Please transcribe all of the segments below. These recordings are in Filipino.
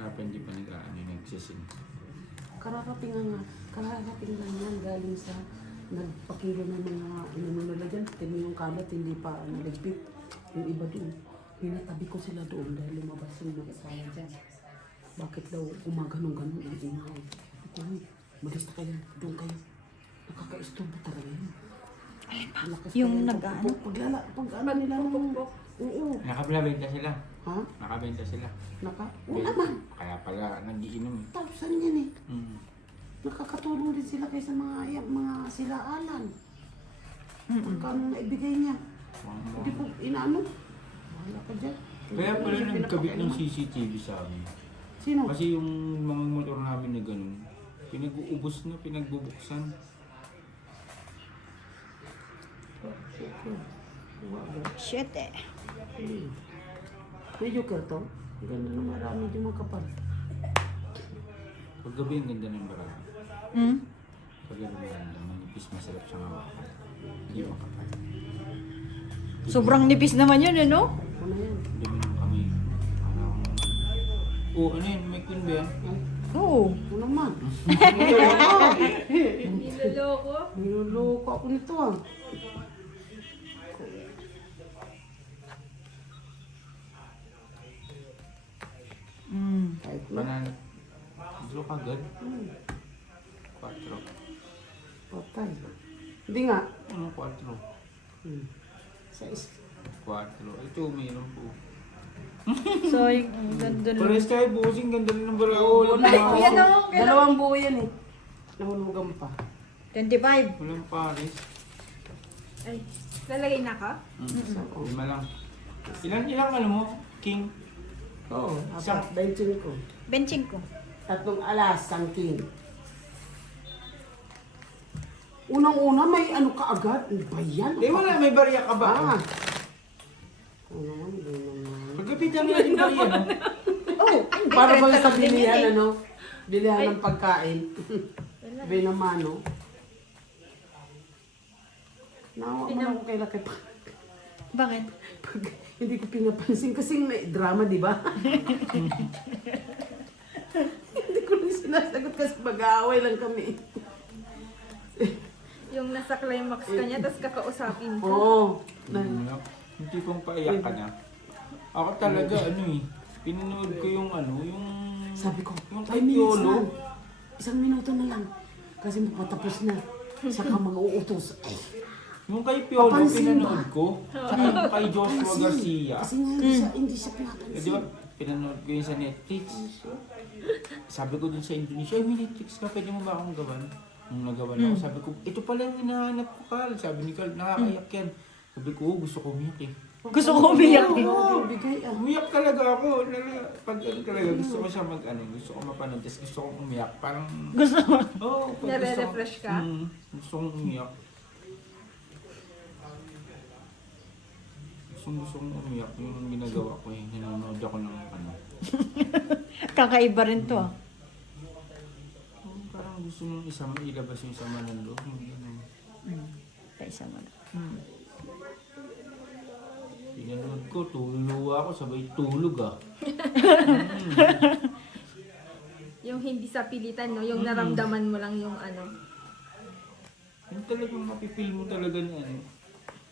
Wala pa, hindi pa nagsising. Kararating lang yan galing sa nagpakilo ng mga inunula dyan. Tingin yung kalat, hindi pa naligpit. Yung iba doon. Hinatabi ko sila doon dahil lumabas yung mag-asawa dyan. Bakit daw gumaganong-ganon ang ingay? Ito, malis na kayo. Doon kayo. Nakaka-istorbo talaga yun. Malakas Yung talaga nag-ano? pag-ano nila ng... Oo. Nakabenta sila. Ha? Nakabenta sila. Oo naman. Kaya pala nagiinom. 1,000 yan eh. Mm. Nakakatulong din sila kaysa mga silaalan. Pagkano na ibigay niya. Hindi ko inaano. Wala ka dyan. Kaya pala nagkabit ng CCTV sa amin. Sino? Kasi yung mga motor namin na ganun, pinag-uubos na, pinagbubuksan. Shit eh. May joker to? Ganda na marami yung mga kapal. Paggabi ang ganda ng barang. Hmm? Paggabi ang ganda, manipis, masarap siya nga. Hindi makapal. Sobrang nipis naman yun, no? Ano yan? Dumi ng kami. Ano yun? May queen ba yan? Oo. Ano naman? Niloloko. Niloloko ako nito ah. Kahit na. Banana. Dilo ka agad? 4. Patay. Hindi nga. Ano 4? Sa 4. Ito, mayroon po. So, yung ganda lang. Pares tayo, busing ganda rin ng barao. Yan o. Dalawang buo yan eh. Nahulugan pa. 25. Walang pares. Ay, lalagay na ka? Oo. 5 lang. Ilang ano mo? King? Oo. Isang- Apat, 25. Benching ko. 3 alas, sangking. Unang-una may ano ka agad. Ano ba yan? Eh wala, may barya ka ba? Ah. Oo naman, hindi naman. Pagkapitan nga yung barya, no? Oh, para ba sa bilihan, ano? Bilihan ng pagkain. Binamano. Nawa man ako kay Laki pa. Bakit? Pag hindi ko pinapansin kasi may drama, di ba? Hindi ko lang sinasagot kasi mag-aaway lang kami. Yung nasa climax ka niya, tapos kakausapin ko. Oo. Hindi kong paiyak ka na. Ako talaga, ano eh. Pinanood ko yung ano, yung... Sabi ko, yung 5 minutes Yolo. lang. 1 minuto na lang. Kasi magpatapos na. Saka mag-uutos. Ay, Yung kay Piolo, Papansin ba? pinanood ko. Saka yung kay Joshua Garcia. Kasi nga hindi siya pinapansin. Eh, di ba? Pinanood ko yun sa Netflix. Sabi ko dun sa Indonesia, ay, may Netflix ka, pwede mo ba akong gawan? Nung nagawan ako, sabi ko, ito pala yung hinahanap ko, Carl. Sabi ni Carl, nakakayak yan. Sabi ko, gusto ko umiyak eh. Gusto ko umiyak eh. Oo, bigay ah. Umiyak talaga ako. Pag ano talaga, gusto ko siya gusto ko mapanood, tapos gusto ko umiyak. Parang, Gusto mo. oh, Nare-refresh ka? Gusto kong umiyak. Gusto kong umiyak. Yung ginagawa ko eh, nanonood ako ng ano. Kakaiba rin to ah. Parang gusto mong ilabas yung sama ng loob. Kaisa mo na. Pinanood ko, tuluwa ako, sabay tulog ah. Yung hindi sa pilitan, no? Yung naramdaman mo lang yung ano. Yung talagang mapipil mo talaga na ano.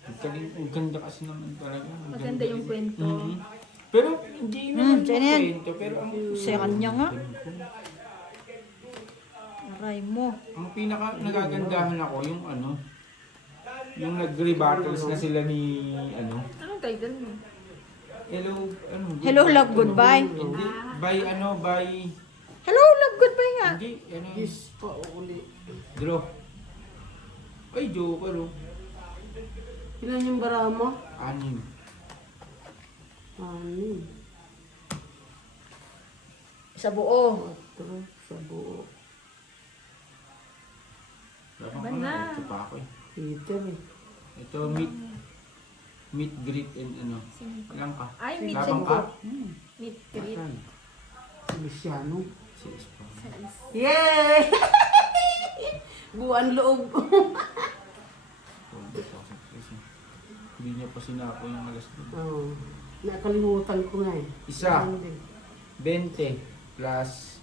Ang ganda kasi naman talaga. Ang Maganda yung kwento. Pero hindi naman siya yung na yan. kwento. Pero ang Sa kanya nga. Aray mo. ang pinaka nagagandahan ako yung ano, yung nag-rebattles na sila ni ano. Anong title mo? Hello, love, goodbye. Hindi, by Hello, love, goodbye nga. hindi, Yes, pa uli. draw. Ay, joker oh. Ilan yung bara mo? 6. Ano? Sa buo. 4 sa buo. Labang Ba ko na? ito pa ako eh. Peter eh. Ito, meet, greet, and ano. Alam ka? Ay, meet Labang and ka? Meet, greet. Patay. Si Luciano. Si Espa. Yay! Buwan loob. Hindi niya pa sinapo yung alas doon. Oh, nakalimutan ko nga eh. Isa. Ano din? 20. plus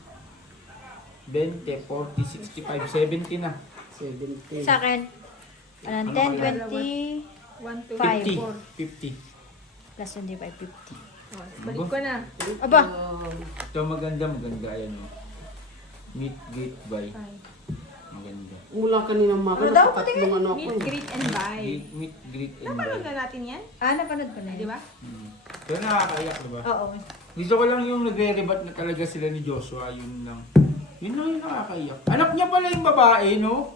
20, 40, 65, 70 na. 17. Sa akin, Ano 10, kaya? 20, 1, 2, 5. 50. 4. 50. plus 25, 50. Oh, balik ko na. Aba! Ito maganda yan o. Meet, greet, buy. 5. Maganda. Mula kanina mga Ano daw? tatlong ano ako Meet, eh. greet, and buy. Meet, greet, and Napanood buy. na natin yan? Napanood ko na Di ba? Pero nakakaiyak, diba? Oo. Gusto ko lang yung nagre-rebat na talaga sila ni Joshua, yun lang. Yun lang yung nakakaiyak. Anak niya pala yung babae, no?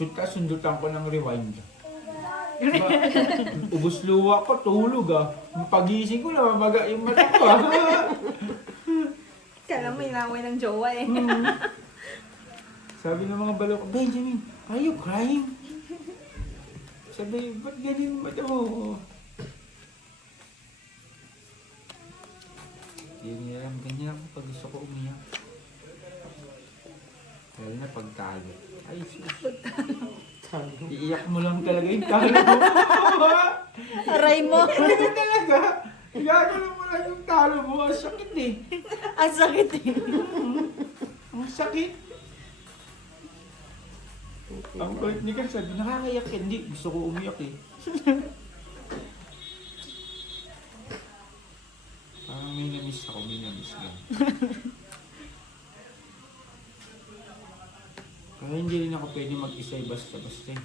Sundutan ko ng rewind. Diba? Ubus luwa ko, tulog ah. Pagising ko, namamaga yung mata ko ah. Kala may laway ng jowa eh. Sabi ng mga balo ko, Benjamin, are you crying? Sabi, ba't ganyan yung mata mo? Hindi alam, ganyan ako pag gusto ko umiyak. Lalo na pag talo. Ay, sus. Iiyak mo lang talaga yung talo mo. Aray mo! Talaga talaga. Igagano mo lang yung talo mo. Ang sakit eh. Ang sakit eh. Ang sakit. Ang kulit ni Kat sabi, nakakayak yan. Hindi, gusto ko umiyak eh. Parang may namiss ako, may namiss lang. Kaya hindi rin ako pwede mag-isa basta-basta eh.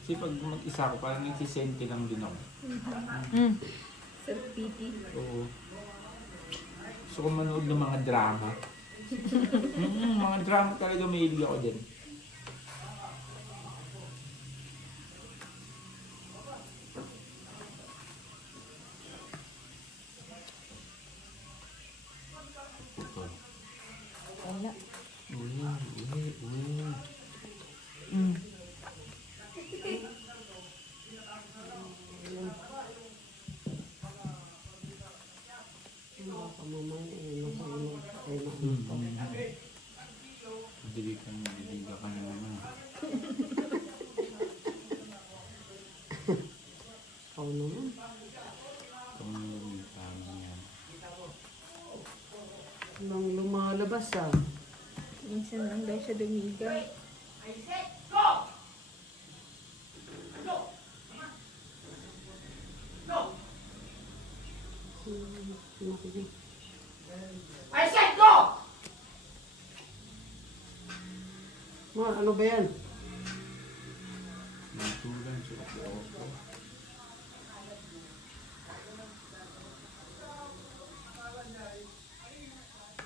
Kasi pag mag-isa ako, parang nagsisente lang din ako. Self-pity. Oo. Gusto ko manood ng mga drama. Mga drama talaga may hilig ako dyan. Wala. Uwi. Mm. Baka mamaya eh, nasa ilog kayo na. Diliga ka na naman. Ikaw naman. Kung lumita yan. Nang lumalabas ah. Minsan lang daw siya dumiga. Nakinig. Ma, ano ba yan? Natulan siya ako.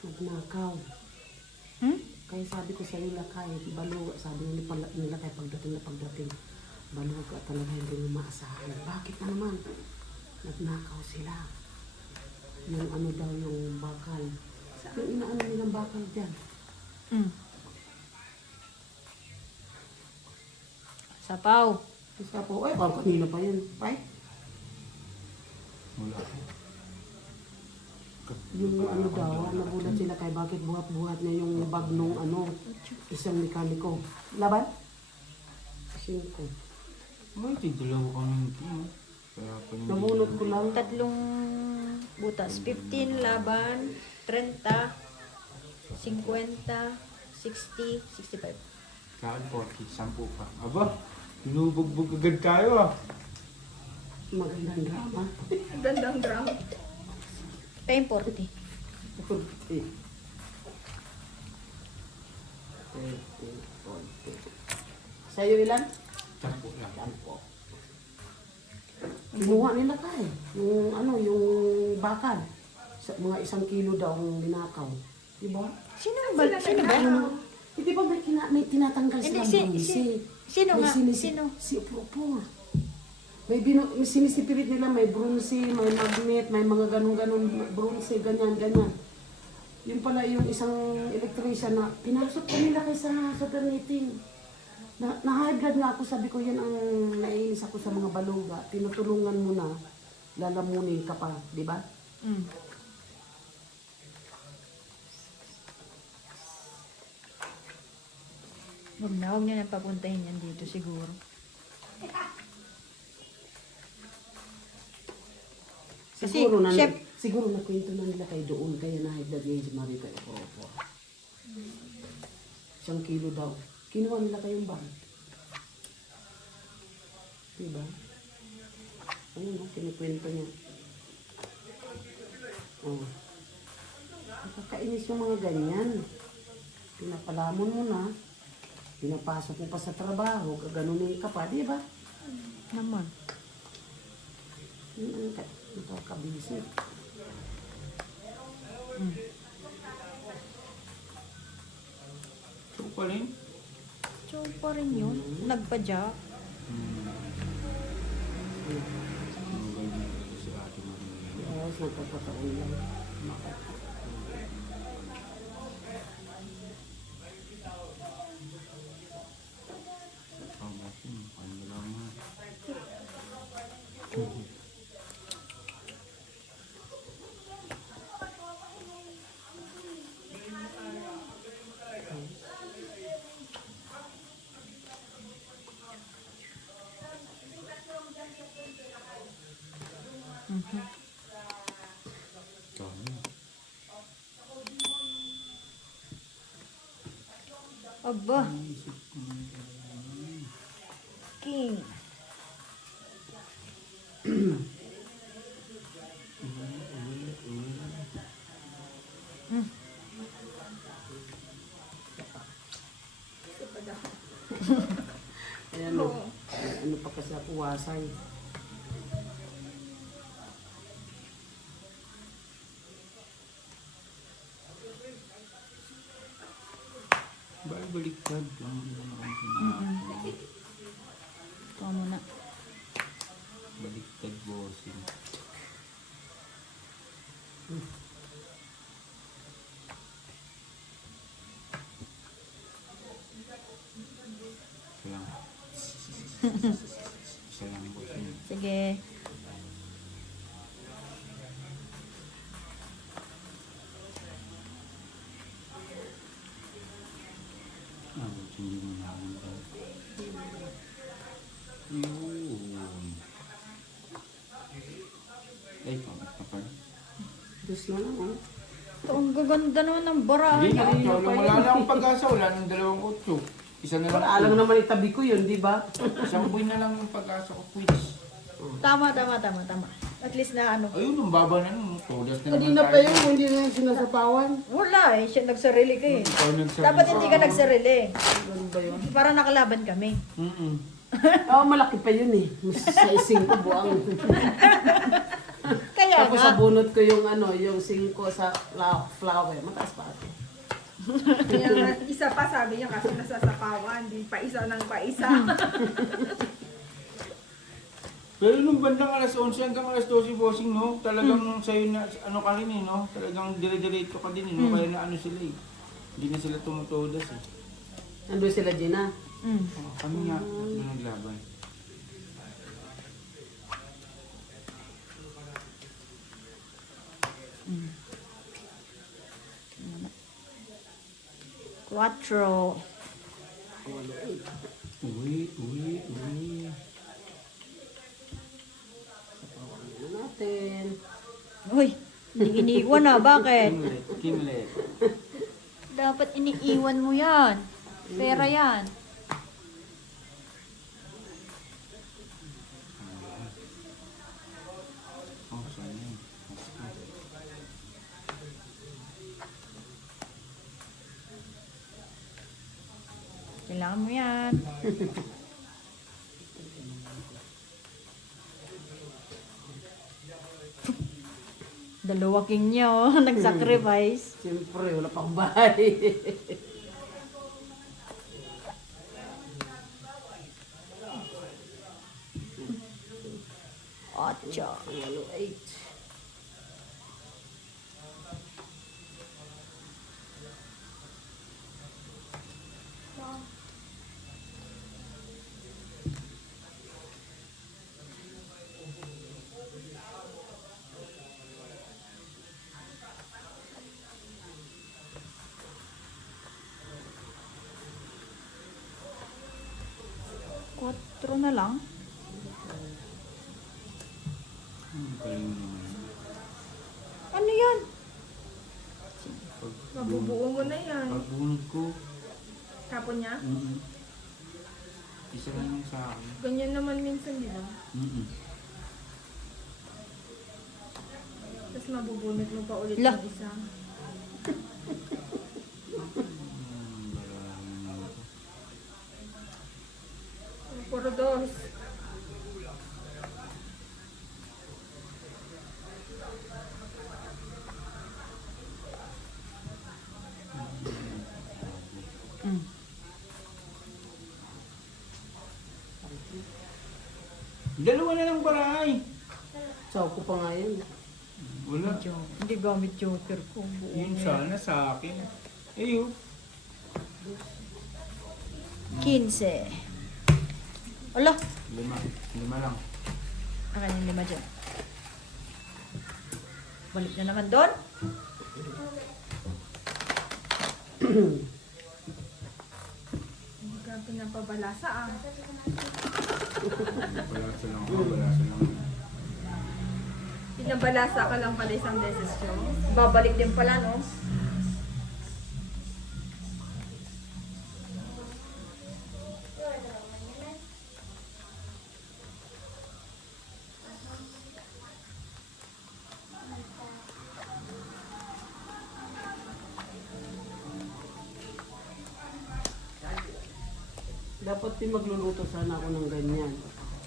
Nagnakaw. Hmm? Kaya sabi ko sa nila kaya, baluga, sabi nila kaya pagdating, baluga talaga hindi mo maasahan. Bakit na naman? Nagnakaw sila. Yung ano daw yung bakal. Yung inaano nilang bakal dyan. Mm. Sapaw. Isa po, ay, parang kanina pa yan. Pai? Wala. Yung ano daw, nagulat sila kay bakit buhat-buhat niya yung bag nung ano, isang mekaniko. Laban? 5. May tidalaw kami ito. Kaya pa yung Nabunot ko lang. 3 butas. 15 laban, 30, 50, 60, 65. Saan 40, 10 pa. Aba, binubugbog agad tayo ah. Magandang drama. Gandang drama. Time 40. Sa'yo ilan? 10 lang. Tampo. Kinuha nila kay. Yung ano, yung bakal. Sa mga 1 kilo daw ang linakaw. Diba? Sino ba? Sino ba? Hindi ba may tinatanggal Hindi, silang sino nga? Sino? Si Propor. May sinisipirit nila, may bronze, may magnet, may mga ganun-ganun, bronze, ganyan. Yun pala yung isang electrician na pinasok ko nila kaysa sa permitting. Na-high blood nga ako, sabi ko yan ang naiinis ako sa mga baluga. Tinutulungan mo na, lalamunin ka pa, di ba? Mm. Huwag niyo nang papuntahin yan dito siguro. Kasi, chef, siguro nakwento na nila kayo doon, kaya na-high si Marita. Opo. 1 kilo daw. Kinuha nila kayong bag. Diba? Ayun, no? Kinikwento niya. Oh. Nakakainis yung mga ganyan. Pinapalamon mo na. Pinapasok mo pa sa trabaho. Gaganunin ka pa, di ba? naman. Nakakabisi. So pa rin? So, pa rin yun. Nagpa-job. Ang ganyan talaga si Ate Maria. Oo, nagpapataon lang. Pagbatin, paano lang ha? Dami. Aba, King. Ayan, ano pa kasi ako wasay. Baliktad lang ang sinabi. Ikaw muna. Baliktad bossing. Isa lang. Isa lang bossing. Sige. Ah, hindi mo nakakita. Yun. Ay, pangit ka pa. Diyos na lang, oh. Ito, ang gaganda naman ng bara Hindi niya. na, wala na akong pag-asa. Wala nang 2 Isa na lang. Wala, alam naman itabi ko yun, di ba? Isang buwan na lang yung pag-asa ko, quiz. Tama. At least na ano. Ayun, ang baba na nun. Todas na naman Kanina pa yun, hindi na yung sinasapawan. Wala eh, siya nagsarili ka eh. Ikaw nagsabi. Dapat hindi ka nagsarili. Ano ba yun? Para nakalaban kami. Oo, malaki pa yun eh. Mas sa ising ko buang. Kaya Tapos nga. sa bunot ko yung ano, yung singko sa flower. Mataas pa ito. Kaya nga, isa pa sabi niya kasi nasasapawan, di pa isa ng pa isa. Pero nung bandang alas 11 hanggang alas 12 bossing, no? Talagang sa'yo na, ano ka rin eh, no? Talagang dire-direto ka din eh, no? Kaya na ano sila eh. Hindi na sila tumutodas eh. Nandun sila Gina. Mm. Oh, kami nga, na naglaban. Quattro. Uwi. Ano natin? Uy, hindi iniwan na. Bakit? Kimlet. Dapat iniiwan mo yan. Pera yan. Oh, saan yun? Kailangan mo yan. Dalawa king niya, oh. Nag-sacrifice. Siyempre, wala pang bahay. Ocho. 8. Quattro na lang. Galing mo naman. Mabubuo mo na yan. Pagbunod ko. Kapon niya. Isa lang yung sa akin. Ganyan naman minsan, di ba? Tapos mabubunot mo pa ulit La. yung isa. Puro dos. Mm. Dalawa na lang baray. Saw ko pa nga yun. Wala. Hindi gamit joker ko. Buo Yun na sana sa akin. Ayun. 15. Ala, 5 lang. akan yung 5 dyan. Balik na naman doon. Hindi ka pinapabalasa ah. Balasa lang ako, balasa lang. Pinabalasa ka lang pala isang beses yun. Babalik din pala, no? Dapat din magluluto sana ako ng ganyan.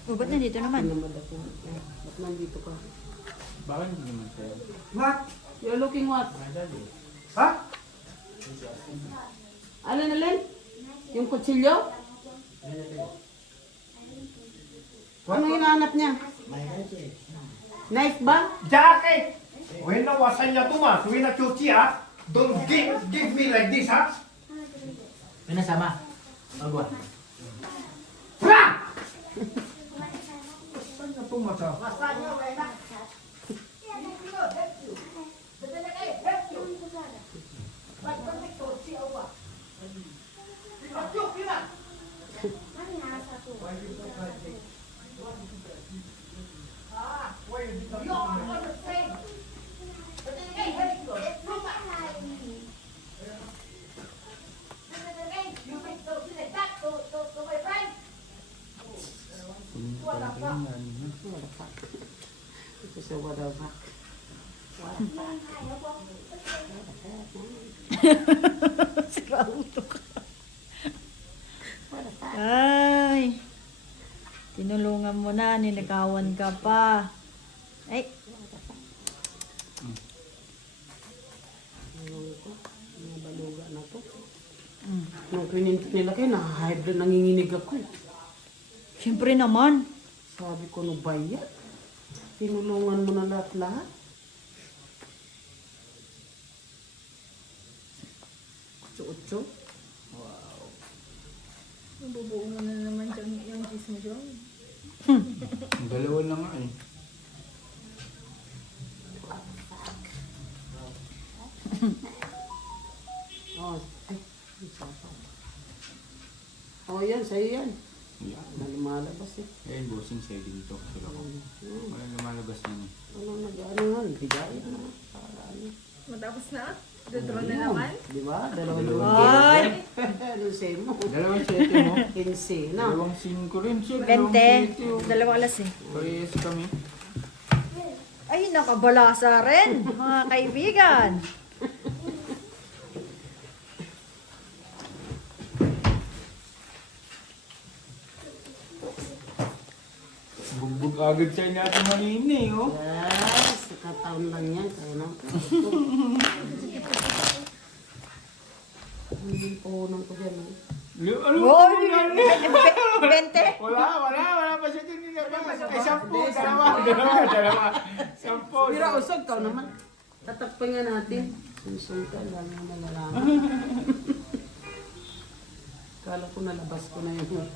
O, ba't nandito naman? Tinamad ako. Ba't nandito ka? Bakit hindi naman sa'yo? What? You're looking what? Ha? Alin, alin? Yung kutsilyo? Anong hinahanap niya? Knife ba? Jacket! When I was in Yatuma, when I chuchi, don't give me like this, ha? Pinasama. Magwa. Saan na pumasa? What the fuck? Ito sa what the fuck? What the fuck? Sira ulo ka. Ay. Tinulungan mo na, ninakawan ka pa. Ay. Ewan ko, mga baluga na to. Mm. Nung kinintik nila kayo, naka-hybrid, nanginginig ako eh. Siyempre naman. Sabi ko, no ba yan? Tinulungan mo na lahat-lahat. Utso-utso. Mabubuo mo na naman dyan yung cheese mo dyan. Dalawa na nga eh. Oh, ay, isa pa. Oh, yan, sa'yo yan. Yeah. Lumalabas eh. Ayun, bossing sa'yo dito. Sila ko. Wala lumalabas na eh. Ano nag-ano nga, bigay na. Para ano. Matapos na? Dodro na naman? Di ba? Dalawang Ay! Ano sa'yo mo? Dalawang sete mo. 15, no? Dalawang 5 rin siya. 20. 2 alas eh. Parehas kami. Ay, nakabalasa rin, mga kaibigan. Bugbog agad siya natin malina eh, oh. Yes, kataon lang yan. Kaya nang hindi po unang ko dyan. Eh. Ano? Oo, Wala, 20. wala pa siya din nilabas. Ay, 10, dalawa. 10. Mira, usog ka naman. Tatakpan nga natin. Susunod lang yung malalaman. Kala ko nalabas ko na yun.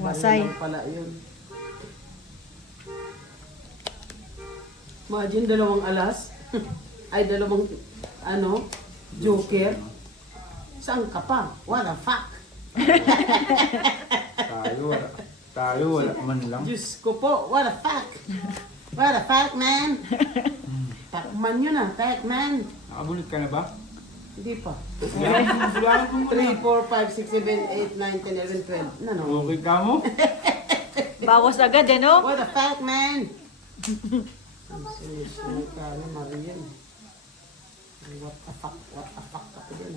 Wasay. Bali lang pala yun. Imagine, 2 alas. Ay, 2, ano, joker. Saan ka pa? What the fuck? Tayo, wala man lang. Diyos ko po, what the fuck? What the fuck, man? Pac-Man yun ah, Pac-Man. Nakabulit ka na ba? Hindi pa. Bilangan ko muna. 3, 4, 5, 6, 7, 8, 9, 10, 11, 12. Ano? Okay ka mo? Bawas agad, eh, no? What the fuck, man? Ang sinis ka ni Marian. What the fuck ka pa dyan.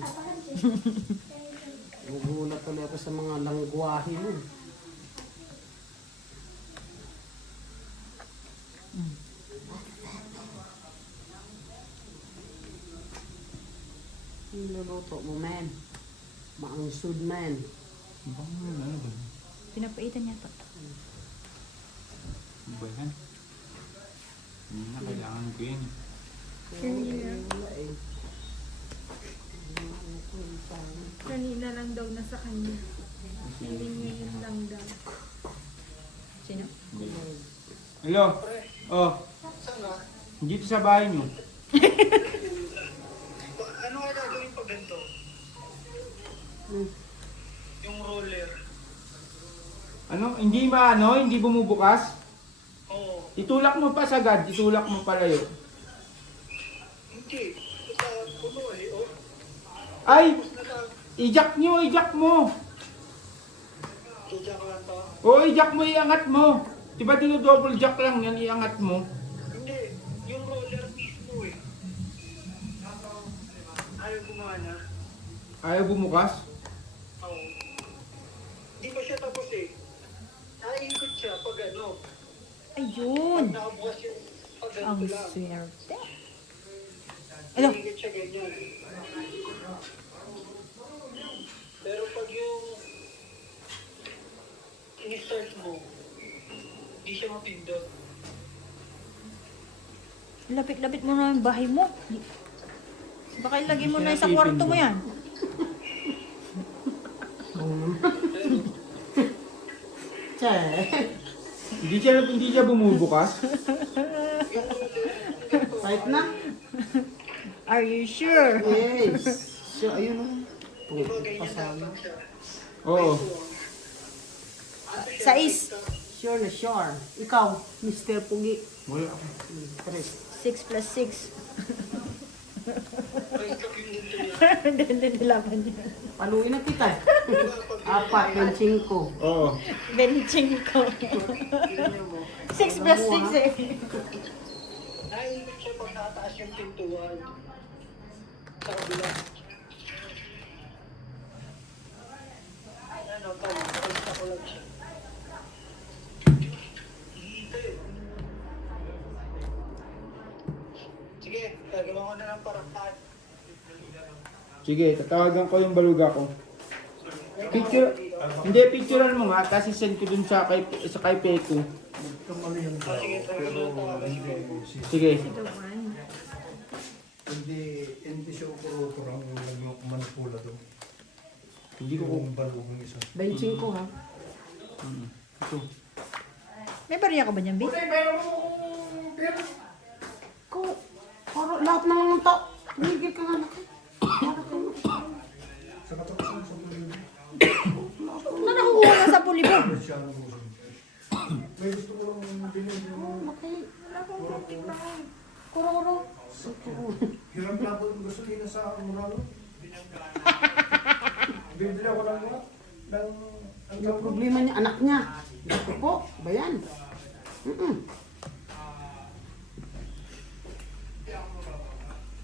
Gugulat tuloy ako sa mga langwahe mo. Niluluto mo, man. Maangsud, man. Ano ba? Pinapaitan niya to. Ano ba yan? Hindi na kailangan ko yun. Wala eh. Kanina lang daw nasa kanya. Hindi niya yun lang daw. Sino? Hello? Oh. Dito sa bahay niyo. Ano kaya gagawin pag ganito? Yung roller. Ano? Hindi bumubukas? Oo. Itulak mo pa sagad, itulak mo palayo. Hindi. Sa puno eh. Oh. Ay! Nasa I-jack mo! tudya ka lang to. Oo, i-jack mo, iangat mo. Diba double jack lang yan, iangat mo. Hindi. Yung roller mismo eh. Ayaw gumana. Ayaw bumukas? Oo. Hindi pa siya tapos eh. Naiikot siya pag ano. Ayun! Nakabukas yung pag Ang ganito lang. swerte. Ano? Naiikot siya ganyan. Pero pag yung in-start mo, hindi siya mapindot. Lapit-lapit mo na yung bahay mo. Baka ilagay mo na sa kwarto mo yan. Che. Hindi siya bumubukas? Fight na? Are you sure? Yes. So, ayun o. Diba ganyan Pasama. dapat siya? Oo. Sais. Sure na sure. Ikaw, Mr. Pugi. Wala ako. Tres. 6 plus 6. May kapyung dito niya. Hindi nilaman niya. Paluin na kita. 4, 25. Oo. Benching ko. 6 plus 6 eh. Naiikot siya pag nakataas yung pintuan. Sa kabila. Ano, pag ko lang siya. Dito eh. Sige, gagawa ko na ng paraan. Sige, tatawagan ko yung baluga ko. Picturean mo nga, tapos isend ko dun sa kay Peku. Sige, Sige. Hindi siya operator ang manipula doon. Hindi ko Yung balong isa. 25 ha. Ito. May bariya ka ba niyan, B? Ko, para lahat ng mga tao. Tumigil ka nga na. Sa katapusan sa tuloy. Ano nakukuha ka sa pulibog? Siya ang gusto. May gusto ko lang bilhin yung Kuro-kuro. hiram lang po yung gasolina sa Muralo. Bibili ako lang mga ng Yung problema niya, anak niya. Ito po, bayan.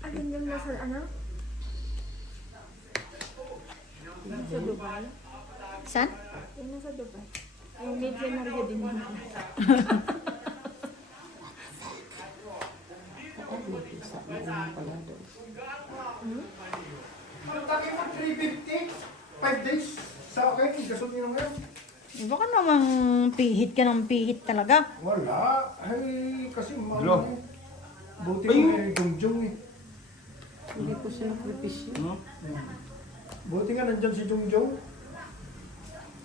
Alin yung nasa ano? Yung sa Dubai? San? Yung nasa Dubai. Yung milyonaryo din yun. Ano taki mo 350? 5 days sa akin, gasolina ngayon. Eh, baka namang pihit ka ng pihit talaga. Wala. Ay, kasi Hello? buti Ayun. ko may Jungjung eh. Hindi ko sinakripisyo. No? Buti nga nandyan si Jungjung.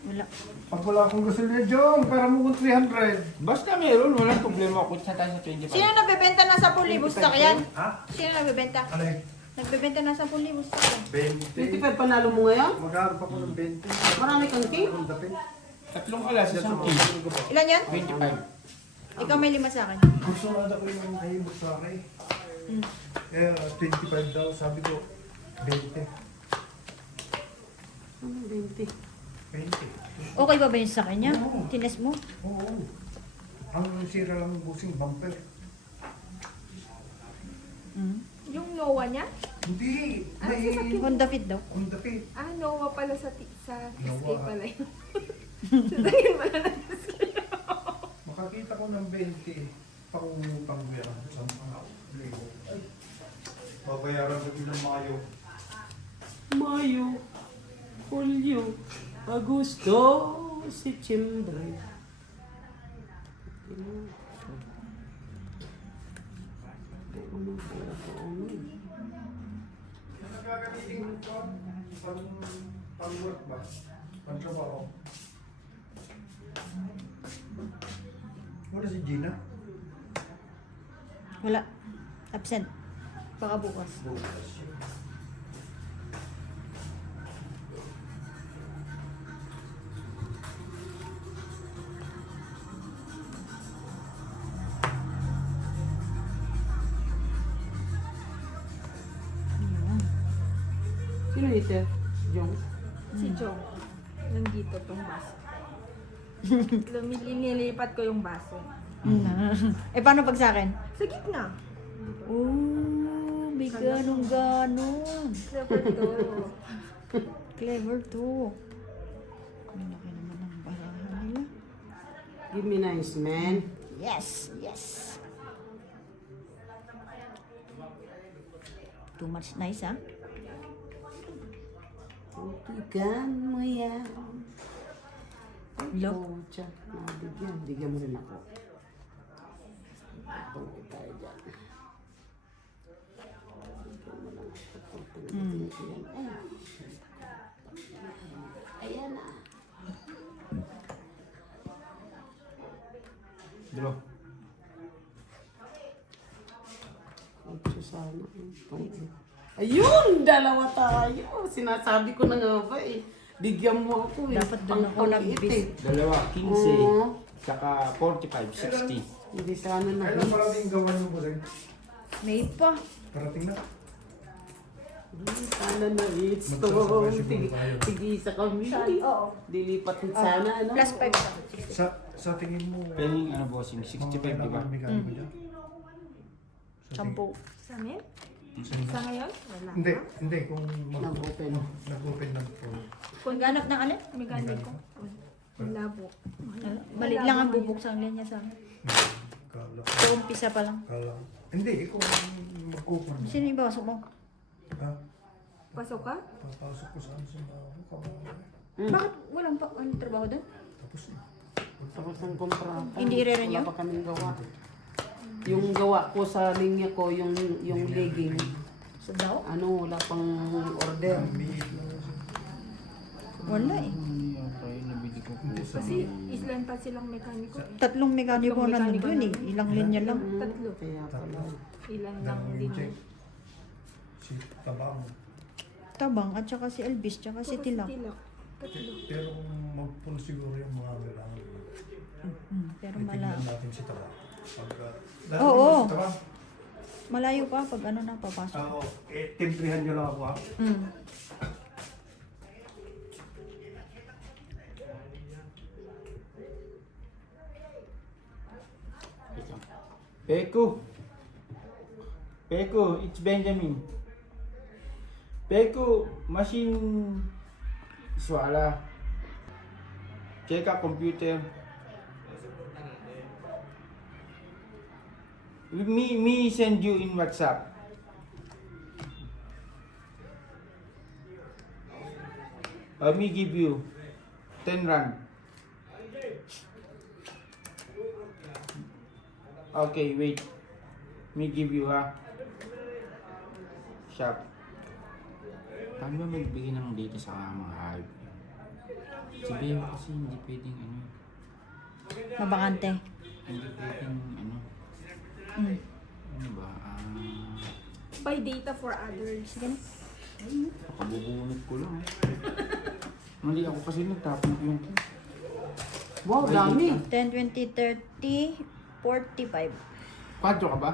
Wala. Pag wala akong gasolina, Jung, para mo kong 300. Basta meron, walang problema ako sa tayo sa 25. Sino nagbebenta na sa pulibog sa yan? Ha? Sino nagbebenta? Ano eh? Nagbebenta na sa pulibog sa yan. 20. 25 panalo mo ngayon? Magharap ako ng 20. Marami kang king? Ang dapit. Tatlong alas, isang kilo. Ilan yan? 25. Ikaw may 5 sa akin. Gusto nga ako yung nahimot sa akin. Eh, 25 daw. Sabi ko, 20. Ano, 20? 20. Okay ba ba yun sa kanya? Oo. Tines mo? Oo. Ang sira lang ng busing bumper. Mm. Yung Noah niya? Hindi. Ah, May sasakyan. Honda Fit daw. Honda Fit. Ah, Noah pala sa SK Noah. pala yun. Sasakyan pala ng SK. Makakita ko ng 20. Pangungutang ko yan sa mga libo. Ay. Babayaran ko din ng Mayo. Mayo, Hulyo, Agosto, Setyembre. Nagkakatiting ko pang-work ba? Pang-trabaho. Wala si Gina? Wala. Absent. Baka bukas. Bukas. Ayun. Sino ito? Jong? Si Jong. Nandito tong baso. Nilipat ko yung baso. Eh, paano pag sa akin? Sa gitna. Oh, may ganong-ganon. Clever to. Clever to. Ang laki naman ng barahan nila. Give me nice, man. Yes, yes. Too much nice, ha? Tutigan mo yan. Lo. Oh, tiyan. Bigyan. Bigyan mo rin ako. Pagpapalaki tayo dyan. Bigyan mo lang ako. Yan. Ayan na. Draw. Ito sana. Ayun! Dalawa tayo. Sinasabi ko na nga ba eh. Bigyan mo ako eh. Dapat doon ako Pang-pangit nag-bis. eh. Dalawa, 15. Oo. Tsaka 45, 60. Hindi sana na. Kailan parating gawan mo po rin? May pa. Parating na? Sana na it's to. Magkasabay siguro tayo. Tig-isa kami. Oo. Dilipat sana, ano? Plus 5 pa. Sa tingin mo, Pwedeng ano bossing, 65 di ba? mekaniko dyan? Sampo. Sa amin? Sa ngayon? Wala. Hindi, kung Nag-open. nag-open ng phone. Kung ganap ng ano? Mekaniko. Ang labo. Maliit lang ang bubuksan niya sa akin. Kala. So, umpisa pa lang. Hindi, kung mag-open. Sino yung ibawasok mo? Ha? Pasok ka? Papasok ko saan sa mga Bakit walang pa ano, trabaho doon? Tapos na. Tapos ng kontrata. Hindi i-renew? Wala pa kaming gawa. Yung gawa ko sa linya ko, yung legging. Sa daw? Ano, wala pang order. Wala eh. Hindi ako nabili ko po. Kasi islan pa silang mekaniko. Tatlong mekaniko na doon eh. Ilang linya lang. Tatlo. Kaya pala. Ilan lang din. Si Tabang. Tabang at saka si Elvis, tsaka si Tilak. Tatlo. Pero kung mag-pull siguro yung mga kailangan. Pero Titignan natin si Tabang. Pagka... Oo. Si Tabang. Malayo pa pag ano na papasok. Oo. Temprihan nyo lang ako ha. Mm. Peko. Peko, it's Benjamin. Peko, machine swala. Check out computer. Me send you in WhatsApp. Me give you 10 rand. Okay, wait. Me give you ha. Shop. Paano ba magbigay ng data sa mga hype? Sabihin mo kasi hindi pwedeng ano. Mabakante. Hindi pwedeng ano. Mm. Ano ba? Buy data for others. Sige na. Nakabubunot ko lang. Mali ako kasi nagtapon ko yung... Wow, dami. 10, 20, 30, 45. Kwadro ka ba?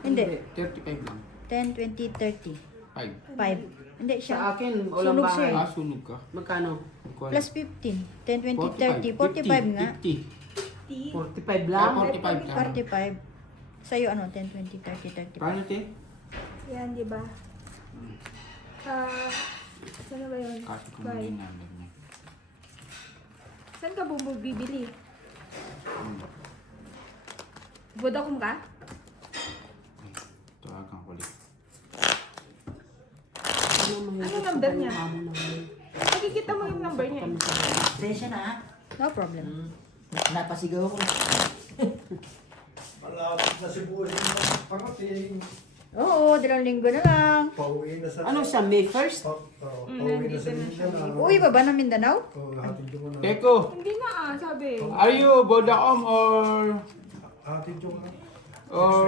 Hindi. 35 lang. 10, 20, 30. 5. 5. Hindi siya. Sa akin, walang Sunog siya bahay. Ah, sunog ka. Magkano? Plus 15. 10, 20, 30. 45 nga. 50. 45 Ah, lang? 45 tama. 45. Sa'yo ano? 10, 20, 30, 35. Paano, te? Yan, di ba? Saan na ba yun? Kasi kung ano Bye. yung number niya. Saan ka bumibili? Vodacom ka? Tawagan ko ulit. Ano number niya? Nakikita mo yung number niya. Sensya na ha? No problem. Napasigaw ko. Malapit na si Bossing makarating. Oo, 2 linggo na lang. Pauwi na sa... Ano siya, May 1st? Pauwi na sa Mindanao. Uwi pa ba ng Mindanao? Hatid ko na. Teko, Hindi na sabi. are you Vodacom Hatid ko na. or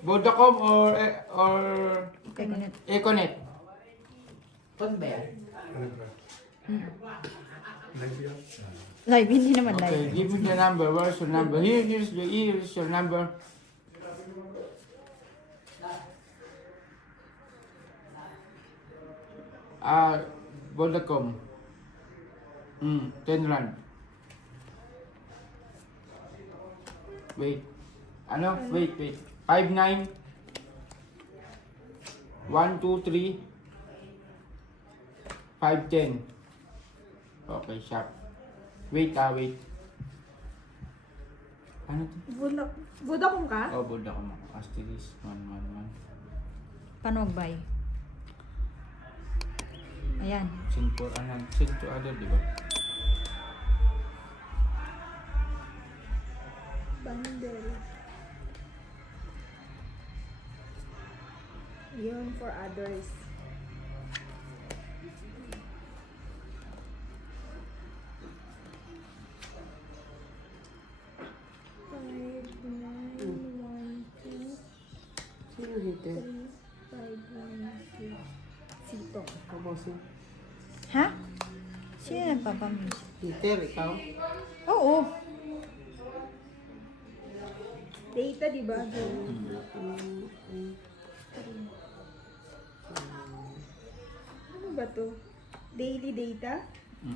Vodacom or Econet. Econet? Pag ba yan? Ano ba? Live yan. Live, hindi naman Okay, live. give me the number. Where's your number? Here's your number. Vodacom. 10 rand. Wait. Ano? Wait. 59 1, 2, 3 510. Okay, sharp. Wait. Ano to? Vodacom ka? Oh, Vodacom ako. Asterisk 111. Paano mag-buy? Ayan. Send to other, di ba? Bundle. Yun for others. Five, nine, one, two, Sino hater? 3, 5, 1, 2. Sito. Kabosin. Ha? Sino nagpapamiss? Hater, ikaw? Oo. Data, di ba? Ano ba to? Daily data? Ano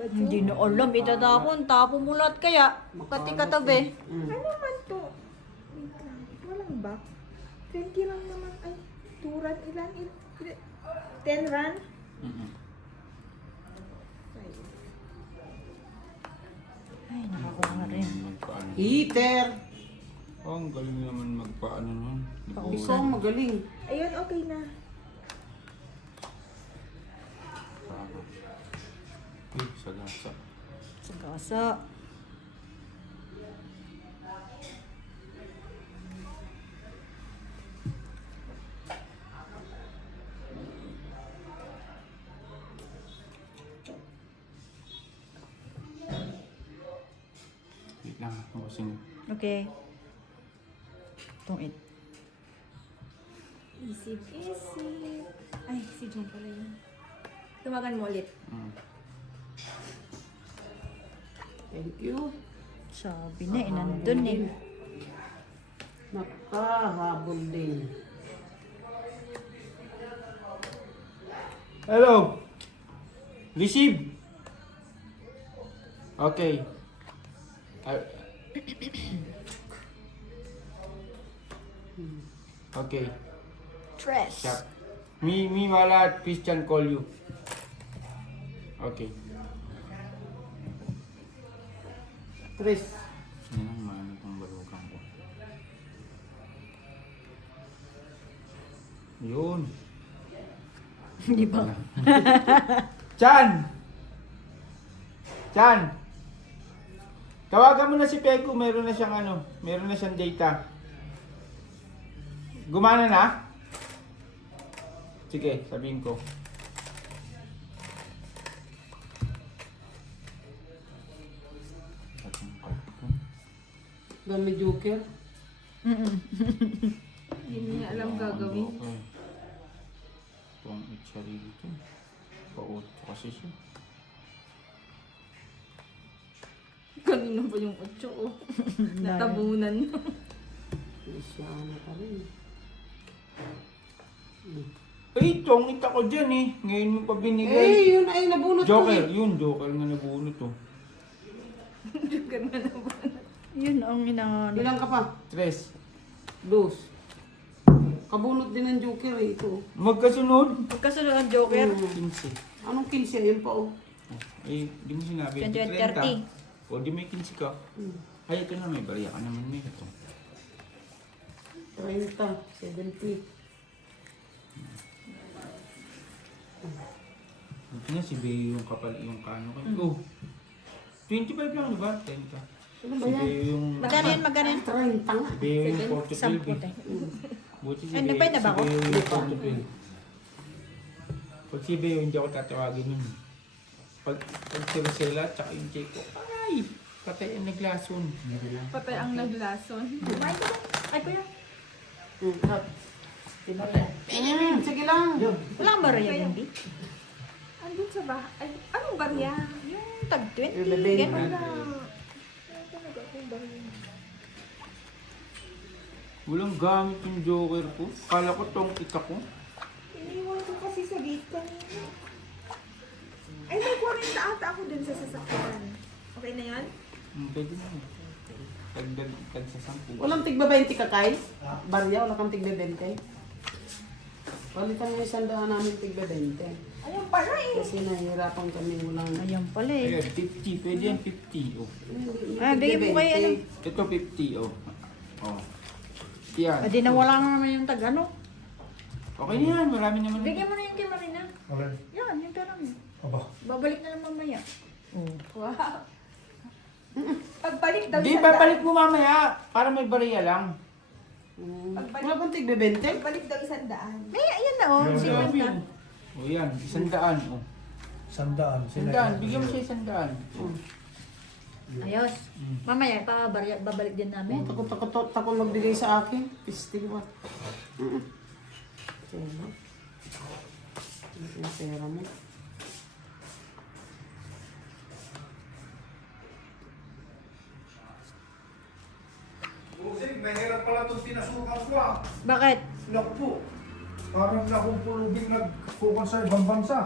ba to? Hindi na alam. Itatapon. Tapon mo lahat kaya. Pati katabi. Ano man to? Wait lang. Walang back. 20 lang naman. Ay, 2 run. Ilan? 10 run? Ay, nakakuha rin. Magpaano? Hater! Oh, ang galing naman magpaano nun. Ikaw ang magaling. Ayun, okay na. Sagasa. Sagasa. Wait lang. Mabusin. Okay. Itong Isip. Ay, si John pala yun. Tumagan mo ulit. Thank you. Sabi na, nandun eh. Nakahabol din. Hello. Receive. Okay. Okay. Tres. Sharp. Me wala at Christian call you. Okay. Tres. Yan ang maano itong balugang ko. Yun. Di ba? Chan! Chan! Tawagan mo na si Peko, meron na siyang data. Gumana na? Sige, sabihin ko. Dami joker. Hindi niya alam gagawin. Itong itsari dito. Pa-8 kasi siya. Kanina pa yung 8 oh. Natabunan. Siya ano pa rin. Ay, tongit ako dyan eh. Ngayon mo pa binigay. Eh, yun ay nabunot ko Joker, eh. yun. Joker nga nabunot oh. Yun ang inaano. Ilang ka pa? 3. Dos. Kabunot din ng Joker eh, ito. Magkasunod. Pagkasunod ang Joker. 15. Anong 15? Ayun pa oh. Eh, di mo sinabi. 20, 30. O, di may 15 ka. Ay, ito na may bariya ka naman may ito. 30, 70. Ito na si Beo yung kapal, yung kano kayo. Oh, 25 lang, di ba? 10 ka. Ano ba Si yan? Beo yung... Magkano yan, magkano yan? 30 nga. Si Beo yung 40 Sampo 12 tayo. Buti si Ay, Beo, nabay na ba ako? si Beo yung 40 Pag si Beo, hindi ako tatawagin nun. Pag si Rosella, tsaka yung Checo, ay, patay ang naglason. Patay ang naglason. Ay, kuya. Sige lang. Wala kang baraya, Bambi? Andun sa bahay. Ay, anong barya? Yung tag 20. Bebe. Ganun. Wala. Wala talaga akong barya. Walang gamit yung Joker ko. Kala ko tong kita ko. Iniwan ko kasi sa gate kanina. Ay, may 40 ata ako dun sa sasakyan. Okay na yan? Pwede na. Tagdag sa 10. Walang tigba 20 ka, Kyle? Barya, wala kang tigba 20. Palitan mo yung sandaan namin tigba 20. Ayun pala eh. Kasi nahihirapan kami walang... Ayan pala eh. Ayan, 50. Pwede yan 50. Oh. Ah, bigyan mo kayo ano. Ito 50. Oh. Oh. Yan. Pwede na wala na naman yung tag ano. Okay na yan. Marami naman. Bigyan mo na yung kay Marina. Alin? Yan, yung pera mo. Aba. Babalik na lang mamaya. Wow. Pagbalik daw Hindi, papalit mo mamaya. Para may bariya lang. Wala bang tigba 20? Pagbalik daw 100. May, ayan na oh. Yun, Si Grabe Marina. yun. O yan, 100. Oh. 100. 100. Bigyan mo siya 100. Ayos. Mamaya, babalik din namin. Takot magbigay sa akin. Pistil ba? Pera. Yung pera mo. Busing, mahirap pala itong pinasukan ko ah. Bakit? Naku po. Parang nakupulubing nagkukan sa ibang bansa.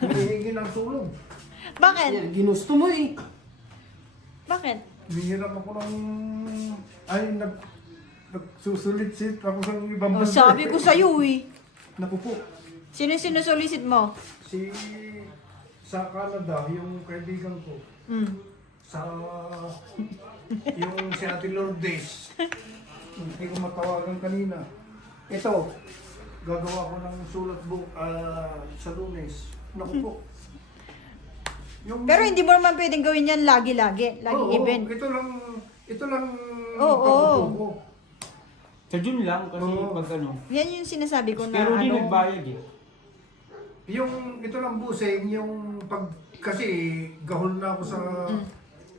Humihingi ng tulong. Bakit? Yan, ginusto mo eh. Bakit? Humihinap ako ng... Ay, nagsusulit-sit ako sa ibang Oh, bansa. sabi ko sa'yo eh. Naku po. Sino sinusulisit mo? Si... Sa Canada, yung kaibigan ko. Hmm. Sa... yung si Ate Lourdes. Hindi ko matawagan kanina. Ito, gagawa ko ng sulat book sa Lunes. Naku po. Yung, Pero hindi mo naman pwedeng gawin yan lagi-lagi. Laging Oo, event. Ito lang Oo. pakupo ko. Sa June lang kasi Oo. pag ano. Yan yung sinasabi ko na Pero di ano. nagbayad eh. Yung ito lang busing, yung pag kasi gahol na ako sa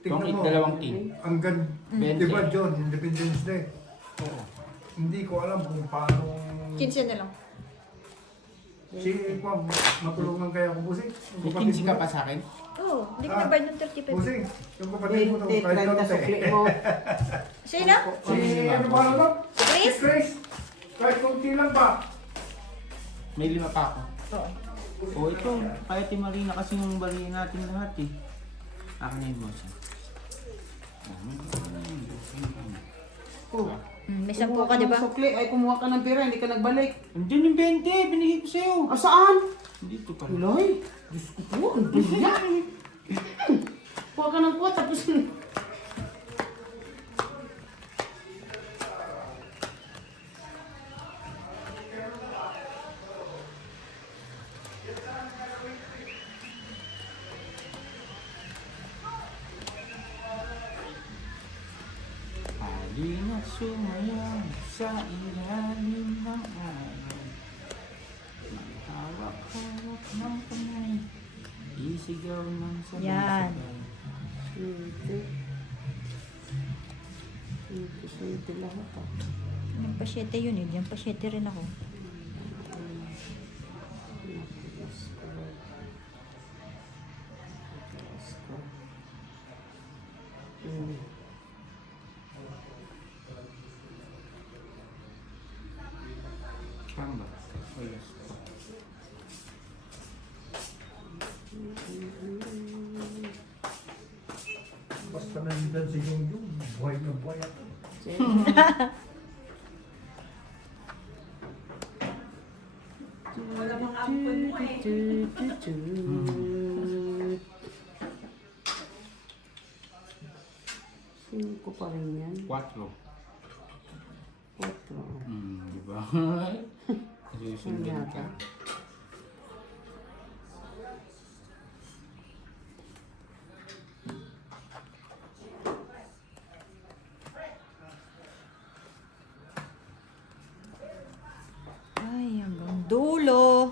Tongkit mo. dalawang team. Hanggang, Mm. di ba John, Independence Day. Oo. Hindi ko alam kung paano 15 na lang. si Pam, matulungan kaya ako busing. May 15 ka pa sa akin? Oo, hindi ko Ah. nabayad ng 30 pesos. Busing, yung kapatid mo 20, kahit 30 konti. sukli mo. Sino? Si ano ba ano ba? Chris? Si Chris. Kahit konti lang ba? May 5 pa ako. Oo. O ito, kaya ti Marina kasi yung bariya natin lahat eh. Akin na yung boss. Oh. May 10 ka, di ba? ng sukli, ay kumuha ka ng pera, hindi ka nagbalik. Andiyan yung 20, binigay ko sa'yo. Ah, saan? Dito pa. Loy, Diyos ko po, ano ba yan? Kuha ka ng kuha, tapos... Halina't sumayaw sa ilalim ng araw. Hawak-hawak ng kamay, isigaw ng Yan. sabay-sabay. Ito lahat ah. Yung pasyete yun eh. Yung pasyete rin ako. Saan ba? yes. Basta nandiyan si Yung, buhay na buhay ako. Wala mga ampun mo eh. Cinco pa rin yan. 4. Quatro. Di ba? Susundan ka. Ay, hanggang dulo.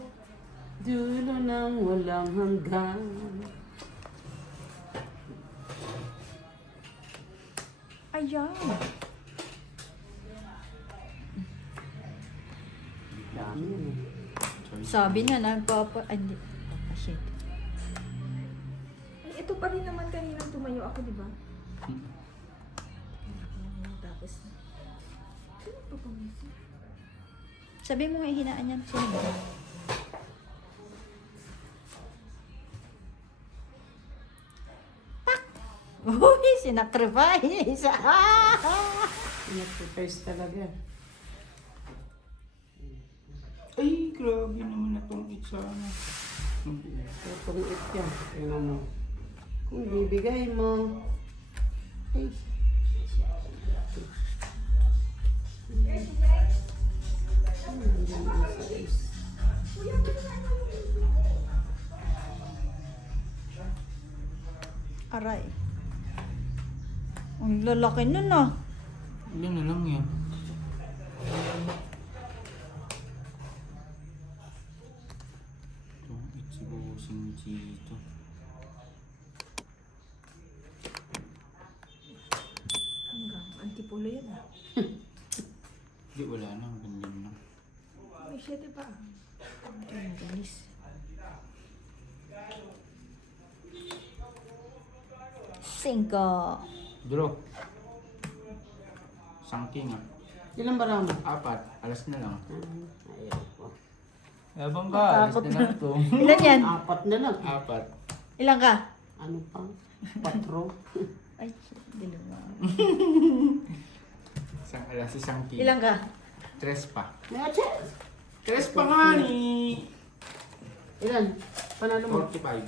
Dulo ng walang hanggan. Ayan. Dami yun eh. Sabi na, nagpapa... Ay, hindi. Oh, shit. Ay, ito pa rin naman kanina tumayo ako, di ba? Tapos, sino pa pumisip? Sabi mo nga hinaan yan. Sino ba? Pak! Uy, sinacrifice! Sacrifice talaga. Ay, grabe naman na itong itsana. Kaya pag-iit yan. Tingnan mo. Kung bibigay mo. Ay. Aray. Ang lalaki nun ah. Ilan na lang yan. Itong itsibusing dito. Hanggang antipulo yan ah. Hindi, wala na. Ganyan na. May 7 pa. Ang galis. Cinco. Draw. Sangking ah. Ilan ba ramo? 4. Alas na lang. Ayaw ko. Abang ka. Alas na lang ito. Ilan yan? 4 na lang. 4. Ilan ka? Ano pa? 4. Ay, dalawa. Isang alas, isang king. Ilan ka? 3 pa. May chance. 3 pa nga ni... Ilan? Panalo mo? 45.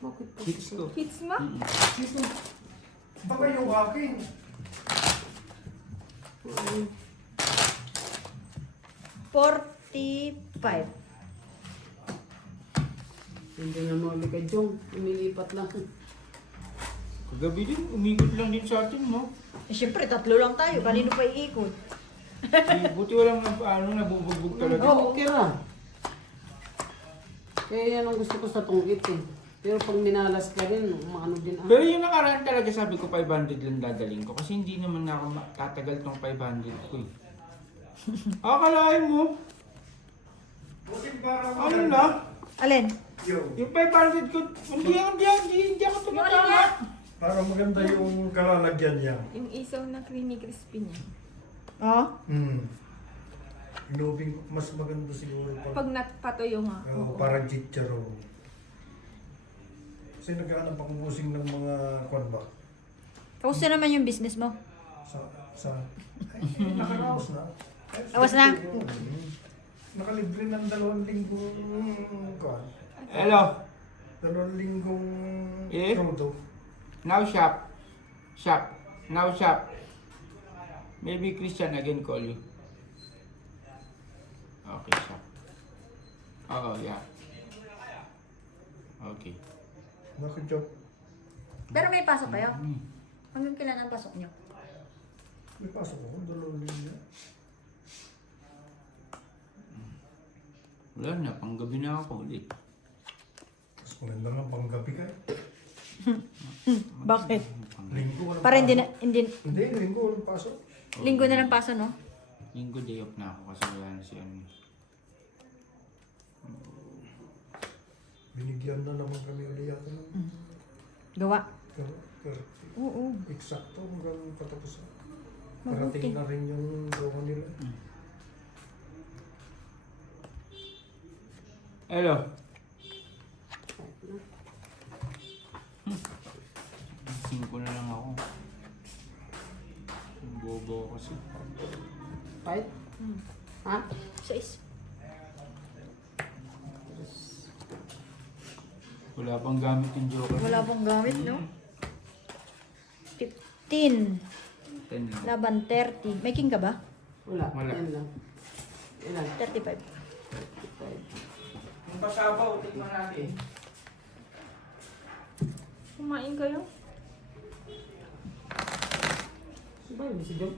Bakit pa? Hits ko. Hits mo? Baka yung akin. Ay, 45. hindi na muli ka, Jong. Umilipat lang. Kagabi din, umikot lang din sa atin, no? Eh, syempre, 3 lang tayo. Kanino pa iikot? Buti walang nabubugbog talaga. Oo, okay ra. Kaya yan ang gusto ko sa tungkit eh. Pero pag minalas ka rin, maano din ah. Pero yung nakaraan talaga sabi ko 500 lang dadaling ko kasi hindi naman na ako tatagal tong 500 ko eh. Akalain mo, Buti para ano na? Alin? Yung 500 ko, hindi ako tumatama. Para maganda yung kalalagyan niya. Yung isaw na creamy crispy niya. Oh? Inubing mas maganda siguro Pag napatoyo nga. parang chicharo. Kasi naghahanap akong using ng mga kwan ba? Kamusta naman yung business mo? Nakaraos na. Awas na? Nakalibre ng 2 linggong kwan. Hello, 2 linggong Eh? proto. now shop. Shop. Now shop. Maybe Christian again call you. Okay, shop. Oh, yeah. Okay. Bakit job? Pero may pasok kayo? Hanggang kailan ang pasok nyo? May pasok ako, 2 linggo. Wala na, panggabi na ako ulit. Mas maganda nga panggabi ka. Bakit? Linggo walang Para hindi pasok. na, hindi, Hindi, linggo walang pasok. linggo na lang paso, no? Linggo day off na ako kasi wala na si ano. Binigyan na naman kami ulit yata ng Gawa. Oo. eksakto hanggang patapos. Mabuti. Parating na rin yung gawa nila. Hello. Singko na lang ako. Bobo ako kasi. Kahit? Ha? 6. Wala pang gamit yung joker. Wala pong gamit, no? 15. 10 lang. Laban 30. May king ka ba? Wala. Wala. Yan lang. Ilan? 35. Yung pasabaw, tikman natin. Kumain kayo? Ba yun si Jom?